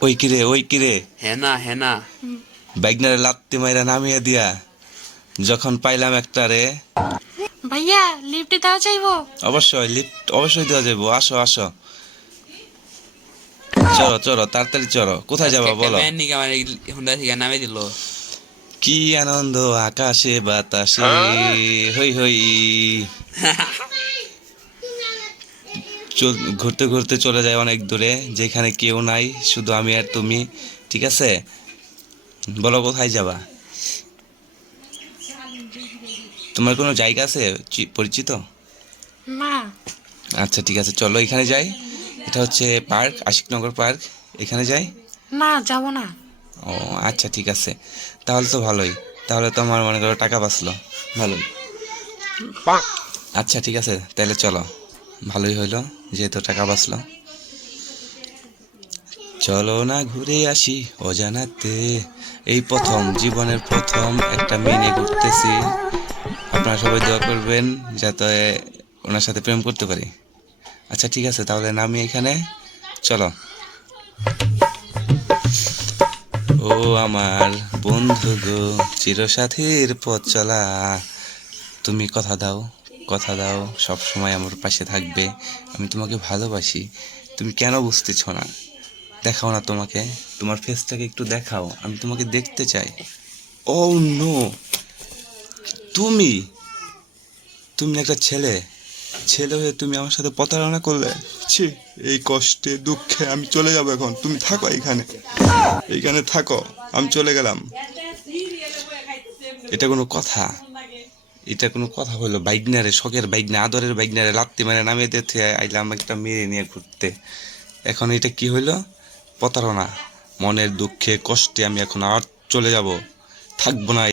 ওই কিরে ওই কিরে? হেনা হেনা। বাইকনারে লাত্তি মাইরা নামিয়ে দিয়া যখন পাইলাম একটা রে। ভাইয়া লিফটে দেওয়া চাইব অবশ্যই লিফট অবশ্যই দেওয়া যাব আসো আসো। চলো চলো তাড়াতাড়ি চলো। কোথায় যাবা বলো? নিকে আমার হুন্ডা থেকে নামে দিল। কি আনন্দ আকাশে বাতাসে। হই হই। ঘুরতে ঘুরতে চলে যায় অনেক দূরে যেখানে কেউ নাই শুধু আমি আর তুমি ঠিক আছে? বলো কোথায় যাবা? তোমার কোনো জায়গা আছে চি- পরিচিত? না। আচ্ছা ঠিক আছে চলো এখানে যাই। এটা হচ্ছে পার্ক আশিকনগর পার্ক এখানে যাই? না যাব না। ও আচ্ছা ঠিক আছে। তাহলে তো ভালোই। তাহলে তো আমার মনে করো টাকা বাঁচলো। ভালোই। আচ্ছা ঠিক আছে তাহলে চলো। ভালোই হইল, যেহেতু টাকা বাঁচলো। চলো না ঘুরে আসি অজানাতে। এই প্রথম, জীবনের প্রথম একটা মেনে ঘুরতেছি। আপনারা সবাই দোয়া করবেন যাতে ওনার সাথে প্রেম করতে পারি। আচ্ছা ঠিক আছে, তাহলে নামি এখানে। চলো। ও আমার বন্ধু গো, চিরসাথীর পথ চলা। তুমি কথা দাও। কথা দাও, সব সময় আমার পাশে থাকবে, আমি তোমাকে ভালোবাসি। তুমি কেন বুঝতেছ না? দেখাও না তোমাকে, তোমার ফেসটাকে একটু দেখাও, আমি তোমাকে দেখতে চাই। ও নো তুমি? তুমি একটা ছেলে। ছেলে হয়ে তুমি আমার সাথে প্রতারণা করলে? ছি, এই কষ্টে, দুঃখে আমি চলে যাব এখন। তুমি থাকো এখানে এইখানে থাকো, আমি চলে গেলাম। এটা কোনো কথা। এটা কোনো কথা হলো? বাইগনারে, শখের বাইগনা, আদরের বাইগনারে লাত্তি মানে নামিয়ে দিতে আইলাম একটা মেরে নিয়ে ঘুরতে। এখন এটা কি হইল? প্রতারণা। মনের দুঃখে, কষ্টে আমি এখন আর চলে যাব। থাকব না